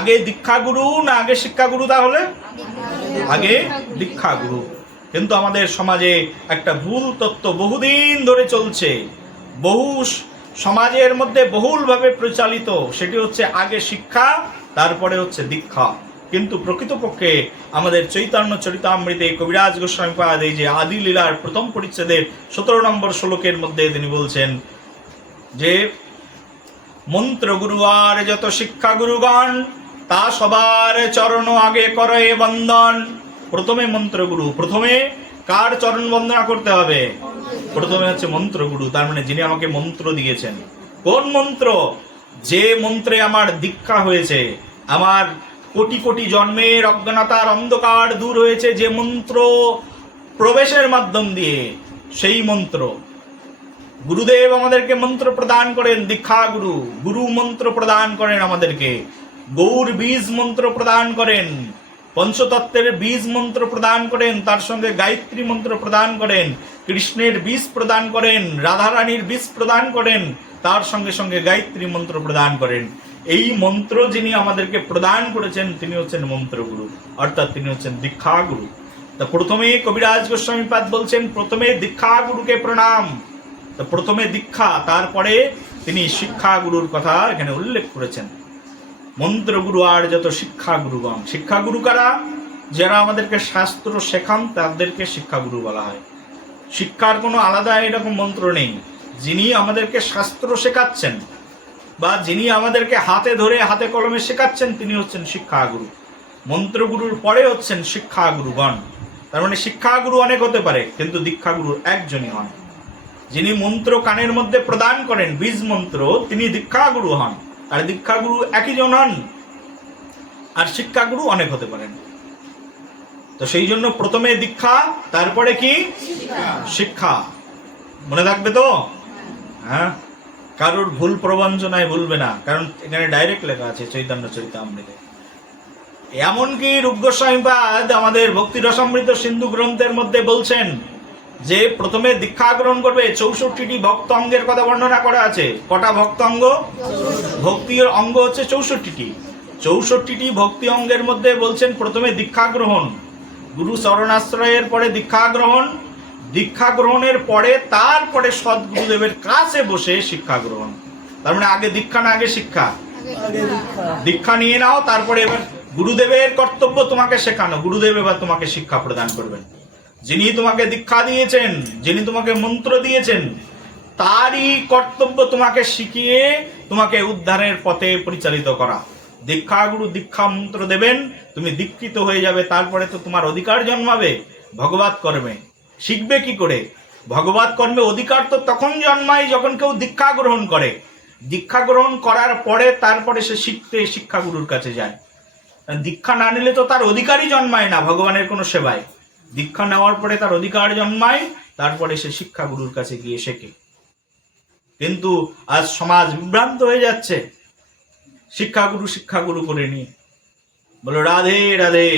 আগে দীক্ষাগুরু না আগে শিক্ষাগুরু? তাহলে আগে দীক্ষাগুরু। কিন্তু আমাদের সমাজে একটা ভুল তত্ত্ব বহুদিন ধরে চলছে, বহু সমাজের মধ্যে বহুলভাবে প্রচালিত, সেটি হচ্ছে আগে শিক্ষা তারপরে হচ্ছে দীক্ষা। কিন্তু প্রকৃতপক্ষে আমাদের চৈতন্য চরিতামৃতে কবিরাজ গোস্বামীপাদ এই যে আদি লীলার প্রথম পরিচ্ছেদের 17 নম্বর শ্লোকের মধ্যে তিনি বলছেন যে মন্ত্রগুরু আর যত শিক্ষা গুরুগণ তা সবার চরণ আগে করে বন্দন। প্রথমে মন্ত্রগুরু, প্রথমে কার চরণ বন্দনা করতে হবে? প্রথমে হচ্ছে মন্ত্রগুরু, তার মানে যিনি আমাকে মন্ত্র দিয়েছেন। কোন মন্ত্র? যে মন্ত্রে আমার দীক্ষা হয়েছে, আমার কোটি কোটি জন্মের অজ্ঞানতার অন্ধকার দূর হয়েছে যে মন্ত্র প্রবেশের মাধ্যম দিয়ে, সেই মন্ত্র। গুরুদেব আমাদেরকে মন্ত্র প্রদান করেন, দীক্ষা গুরু, গুরু মন্ত্র প্রদান করেন আমাদেরকে, গৌর বীজ মন্ত্র প্রদান করেন, পঞ্চতত্ত্বের বীজ মন্ত্র প্রদান করেন, তার সঙ্গে গায়ত্রী মন্ত্র প্রদান করেন, কৃষ্ণের বীজ প্রদান করেন, রাধারানীর বীজ প্রদান করেন, তার সঙ্গে সঙ্গে গায়ত্রী মন্ত্র প্রদান করেন। এই মন্ত্র যিনি আমাদেরকে প্রদান করেছেন তিনি হচ্ছেন মন্ত্রগুরু, অর্থাৎ তিনি হচ্ছেন দীক্ষা গুরু। তা প্রথমে কবিরাজ গোস্বামীপাদ বলছেন প্রথমে দীক্ষা গুরুকে প্রণাম। তো প্রথমে দীক্ষা, তারপরে তিনি শিক্ষা গুরুর কথা এখানে উল্লেখ করেছেন। মন্ত্রগুরু আর যত শিক্ষা গুরুগণ। শিক্ষা গুরু কারা? যারা আমাদেরকে শাস্ত্র শেখান তাদেরকে শিক্ষা গুরু বলা হয়। শিক্ষার কোনো আলাদা এরকম মন্ত্র নেই। যিনি আমাদেরকে শাস্ত্র শেখাচ্ছেন বা যিনি আমাদেরকে হাতে ধরে হাতে কলমে শেখাচ্ছেন তিনি হচ্ছেন শিক্ষা গুরু। মন্ত্রগুরুর পরে হচ্ছেন শিক্ষা গুরুগণ। তার মানে শিক্ষা গুরু অনেক হতে পারে, কিন্তু দীক্ষা গুরু একজনই হন। যিনি মন্ত্র কানের মধ্যে প্রদান করেন বীজ মন্ত্র, তিনি দীক্ষা গুরু হন। আর দীক্ষা গুরু একই জন হন, আর শিক্ষা গুরু অনেক হতে পারেন। তো সেই জন্য প্রথমে দীক্ষা, তারপরে কি? শিক্ষা। মনে থাকবে তো? হ্যাঁ, কারোর ভুল প্রবঞ্চনায় ভুলবে না, কারণ এখানে ডাইরেক্ট লেখা আছে চৈতন্য চরিতামৃতে। এমনকি রূপ গোস্বামীপাদ আমাদের ভক্তি রসামৃত সিন্ধু গ্রন্থের মধ্যে বলছেন যে প্রথমে দীক্ষা গ্রহণ করবে। 64টি ভক্ত অঙ্গের কথা বর্ণনা করা আছে। কটা ভক্ত অঙ্গ? ভক্তির অঙ্গ হচ্ছে 64টি। 64টি ভক্তি অঙ্গের মধ্যে বলছেন প্রথমে দীক্ষা গ্রহণ, গুরু চরণাশ্রয়ের পরে দীক্ষা গ্রহণ, দীক্ষা গ্রহণের পরে তারপরে সদ্গুরুদেবের কাছে বসে শিক্ষা গ্রহণ। তার মানে আগে দীক্ষা না আগে শিক্ষা? দীক্ষা নিয়ে নাও, তারপরে এবার গুরুদেবের কর্তব্য তোমাকে শেখানো, গুরুদেব এবার তোমাকে শিক্ষা প্রদান করবেন। যিনি তোমাকে দীক্ষা দিয়েছেন, যিনি তোমাকে মন্ত্র দিয়েছেন, তারই কর্তব্য তোমাকে শিখিয়ে তোমাকে উদ্ধারের পথে পরিচালিত করা। দীক্ষা গুরু দীক্ষা মন্ত্র দেবেন, তুমি দীক্ষিত হয়ে যাবে, তারপরে তো তোমার অধিকার জন্মাবে ভগবত কর্মে। শিখবে কি করে? ভগবত কর্মে অধিকার তো তখন জন্মায় যখন কেউ দীক্ষা গ্রহণ করে। দীক্ষা গ্রহণ করার পরে তারপরে সে শিখতে শিক্ষা গুরুর কাছে যায়। দীক্ষা না নিলে তো তার অধিকারই জন্মায় না ভগবানের কোনো সেবায়। দীক্ষা নেওয়ার পরে তার অধিকার জন্মায়, তারপরে সে শিক্ষা গুরুর কাছে গিয়ে শেখে। কিন্তু আজ সমাজ বিভ্রান্ত হয়ে যাচ্ছে শিক্ষা গুরু করে নিয়ে। বলো রাধে রাধে।